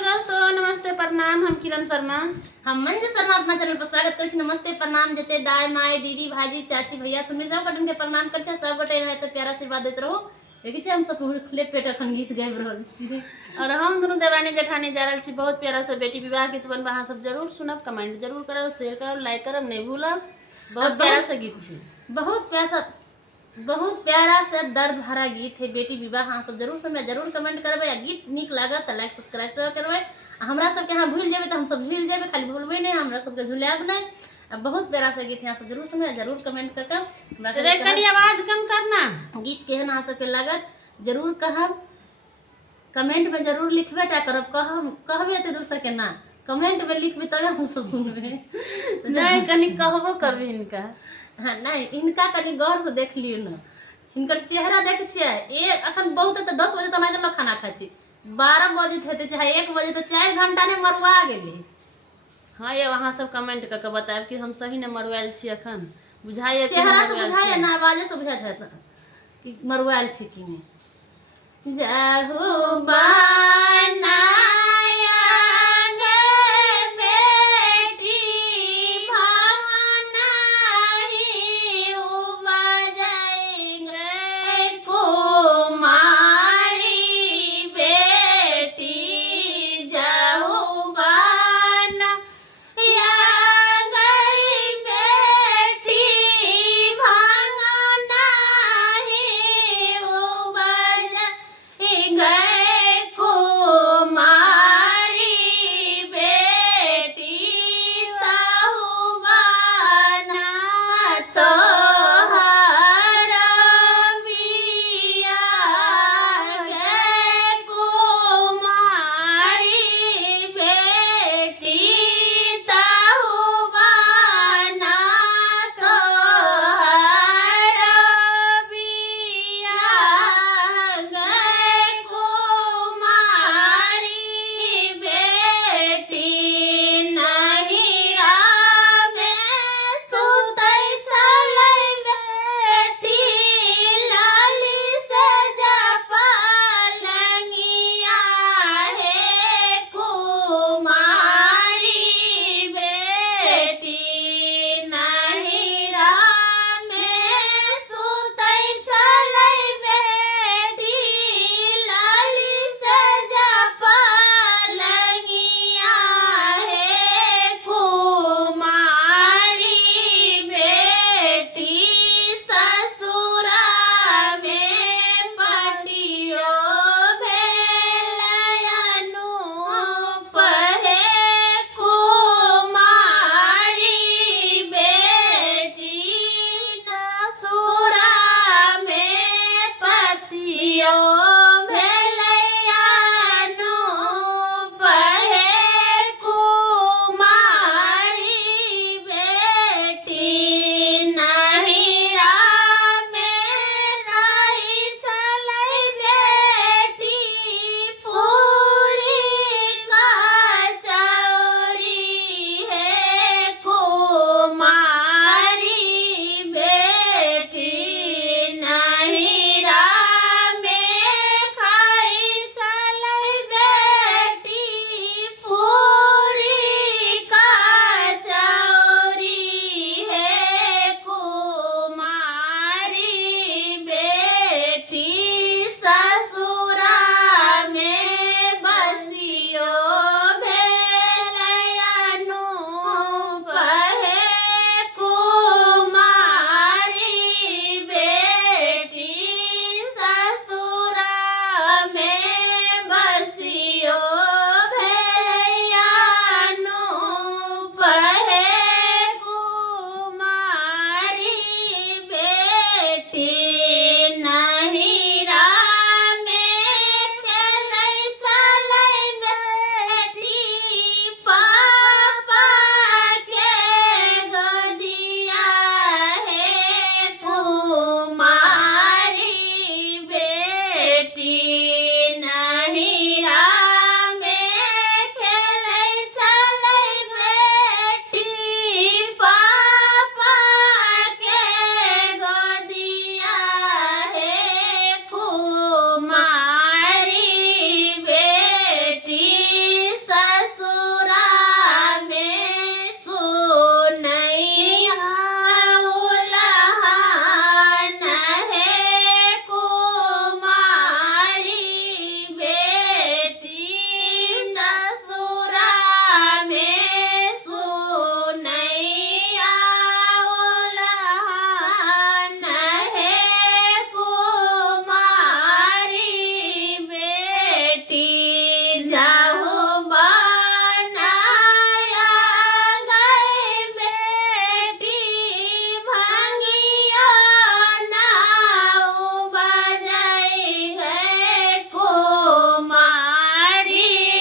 दोस्तों नमस्ते प्रणाम। हम किरण शर्मा, हम मंजू शर्मा अपना चैनल पर स्वागत करै छी। नमस्ते प्रणाम जते दाई माई दीदी भाजी चाची भैया सुनबे सब गोटे के प्रणाम कर छै। सब गोटे रहे तो प्यारा आशीर्वाद देते रहो। देखै छै हम सब खुले पेट अखन गीत गाबि रहल छी और हम दोनों देवरानी जेठानी जा रहल छी। बहुत प्यारा सा बेटी विवाह गीत बनबा अहाँ सब जरूर सुनब, कमेंट जरूर करब, शेयर करब, लाइक करब, नहीं भूलब। बहुत प्यारा सा गीत छै, बहुत प्यारा से दर्द भरा गीत है बेटी विवाह। अहाँ सब जरूर सुनबे, जरूर कमेंट करबे। आ गीत नीक लागत त लाइक सब्सक्राइब सब करबे। हमरा सबके यहाँ भूल जेबे तो हम सब झूल जेबे, खाली भूलबे नहीं, हमरा सबके झुलाब नहीं। बहुत प्यारा सा गीत यहाँ सब जरूर सुनबे, जरूर कमेंट करके हमरा तो कनी आवाज कम करना। गीत केहन अहाँ सबके लागत जरूर कहब, कमेंट में जरूर लिखबे टा करब। कहबे एते दूर से केना कमेंट में लिखबे तबे हम सब सुनबे। नहीं कनी कहबो करबे इनका। हाँ नहीं, इनका कनी गौर से देख लियो ना, हिनकर चेहरा देख छियै। अखन बहुत है तो 10 बजे तो हमरा लोग खाना खाइ छी, 12 बजे हेते चाहे 1 बजे तो 4 घंटा ने मरुआ गेले। हाँ ये वहाँ सब कमेंट करके बताएब कि हम सही ने मरुआल छी। अखन बुझाइए चेहरा से बुझाइए ना, आवाजे से बुझाइत है कि मरुआल छी कि नहीं। जाहु बनाया गे बेटी भांगना ही उपजाएंगे कुमारी बेटी। जाहु बनाया गई बेटी भांगना ही उपजाएंगे कुमारी रे